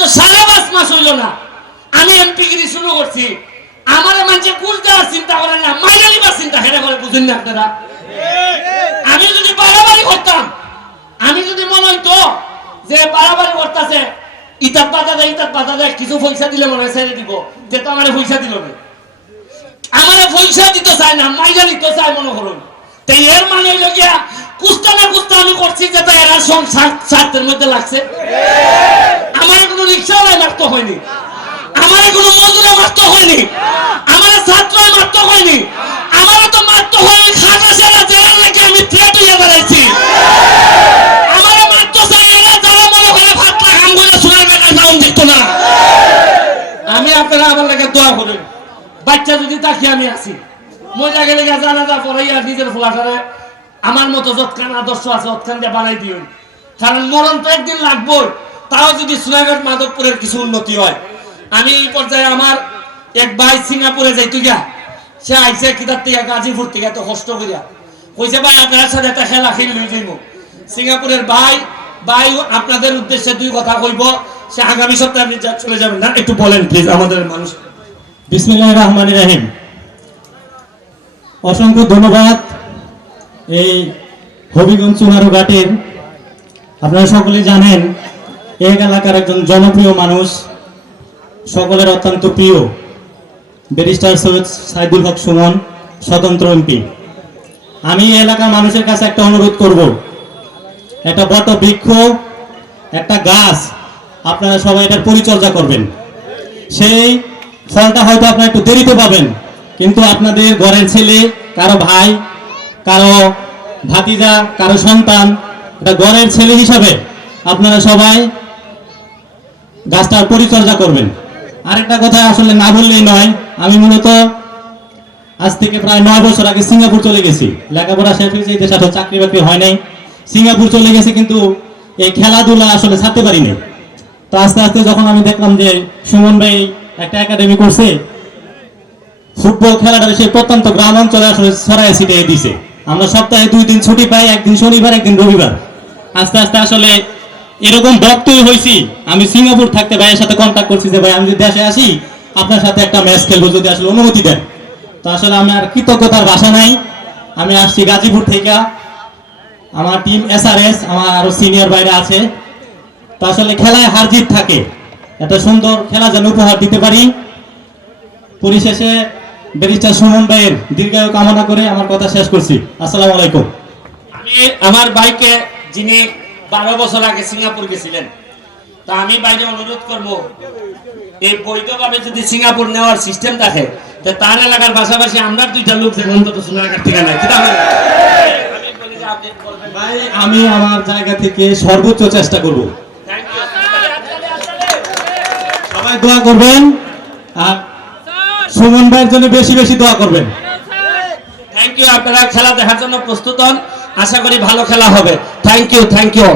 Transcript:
তো সাড়ে পাঁচ মাস হইল না। আমি এমপি গিরি শুরু করছি। আমার মানুষের কুল দেওয়ার চিন্তা করেন না মাইনা নিবার চিন্তা, হেরে করে বুঝেন না আপনারা। আমি যদি বাড়াবাড়ি করতাম, আমি যদি মনে হইতো যে বাড়াবাড়ি করতেছে ইতাত বাধা দেয় ইতাত বাধা দেয়, কিছু পয়সা দিলে মনে হয় দিব, যে তো আমার পয়সা দিল না। আমার পয়সা দিতে চায় না মাইনা নিতে চায়, মনে করুন। তাই এর মানে হইল গিয়া কুস্তা না কুস্তা আমি করছি যে তাই এরা সব স্বার্থের মধ্যে লাগছে। মারতে হয়নি। আমার কোনো মজুরে মারতে হয়নি। আমার ছাত্রায় মারতে হয়নি। আমার তো মারতে হয়নি খাজা সেরা জেলার লেগে আমি হইয়া বেড়াইছি। আমার গেলে মতো যৎখান আদর্শ আছে অতখান দিয়ে বানাই দিও কারণ মরণ তো একদিন লাগবো তাও যদি সোনাঘাট মাধবপুরের কিছু উন্নতি হয়, আমি এই পর্যায়ে আমার এক ভাই সিঙ্গাপুরে যাইতো গিয়া, সে আইসে কিতার থেকে, গাজীপুর থেকে, এত কষ্ট করিয়া। কইছে, ভাই, আপনার সাথে একটা খেলা খেলি লই যাইব সিঙ্গাপুরের ভাই ভাই, আপনাদের উদ্দেশ্যে দুই কথা কইব, সে আগামী সপ্তাহে আপনি যা- চলে যাবেন না, একটু বলেন প্লিজ আমাদের মানুষ। বিসমিল্লাহ রহমান রাহিম। অসংখ্য ধন্যবাদ এই হবিগঞ্জ চুনারো ঘাটের। আপনারা সকলে জানেন এই এলাকার একজন জনপ্রিয় মানুষ, সকলের অত্যন্ত প্রিয়, ব্যারিস্টার সৈয়দ সাইদুল হক সুমন, স্বতন্ত্র এমপি। আমি এলাকার মানুষের কাছে একটা অনুরোধ করব। একটা বট বৃক্ষ, একটা গাছ, আপনারা সবাই এটার পরিচর্যা করবেন। সেই ফলটা হয়তো আপনারা একটু দেরিতে পাবেন, কিন্তু আপনাদের ঘরের ছেলে, কারও ভাই, কারও ভাতিজা, কারও সন্তান, এটা ঘরের ছেলে হিসাবে আপনারা সবাই গাছটার পরিচর্যা করবেন। আরেকটা কথা আসলে না বললেই নয়, আমি মূলত আজ থেকে প্রায় নয় বছর আগে সিঙ্গাপুর চলে গেছি। লেখাপড়া শেষ হয়েছে দেশে আসলে চাকরি বাকরি হয় নাই। সিঙ্গাপুর চলে গেছে কিন্তু এই খেলাধুলা আসলে ছাড়তে পারিনি। তো আস্তে আস্তে যখন আমি দেখলাম যে সুমন ভাই একটা একাডেমি করছে, ফুটবল খেলাটা সে প্রত্যন্ত গ্রাম অঞ্চলে আসলে ছড়াই ছিটিয়ে দিছে। আমরা সপ্তাহে দুই দিন ছুটি পাই, একদিন শনিবার, একদিন রবিবার। আস্তে আস্তে আসলে এরকম বক্তই হয়েছি আমি সিঙ্গাপুর থাকতে ভাইয়ের সাথে কন্ট্যাক্ট করছি যে, ভাই, আমি যদি দেশে আসি, আপনার সাথে একটা ম্যাচ খেলব, যদি আসলে অনুমতি দেন। তো আসলে আমার কৃতজ্ঞতার ভাষা নাই। আমি আসছি গাজীপুর থেকে। আমার টিম এসআরএস আমার আরও সিনিয়র বাইরে আছে। তো আসলে খেলায় হার জিত থাকে। এত সুন্দর খেলা যেন উপহার দিতে পারি। পরিশেষে ব্যারিস্টার সুমন ভাইয়ের দীর্ঘায়ু কামনা করে আমার কথা শেষ করছি। আসসালামু আলাইকুম। আমি আমার ভাইকে, যিনি বারো বছর আগে সিঙ্গাপুর গেছিলেন। তা আমি বাইরে অনুরোধ করব এই বৈধভাবে যদি সিঙ্গাপুর নেওয়ার সিস্টেম থাকে তো তার এলাকার পাশাপাশি আমরা দুইটা লোক যেন অন্তত সোনারঘাট থেকে নাই ভাই আমি আমার জায়গা থেকে সর্বোচ্চ চেষ্টা করব। সবাই দোয়া করবেন আর সুমন ভাইয়ের জন্য বেশি বেশি দোয়া করবেন। থ্যাংক ইউ আপনারা খেলা দেখার জন্য প্রস্তুত হন। আশা করি ভালো খেলা হবে। Thank you thank you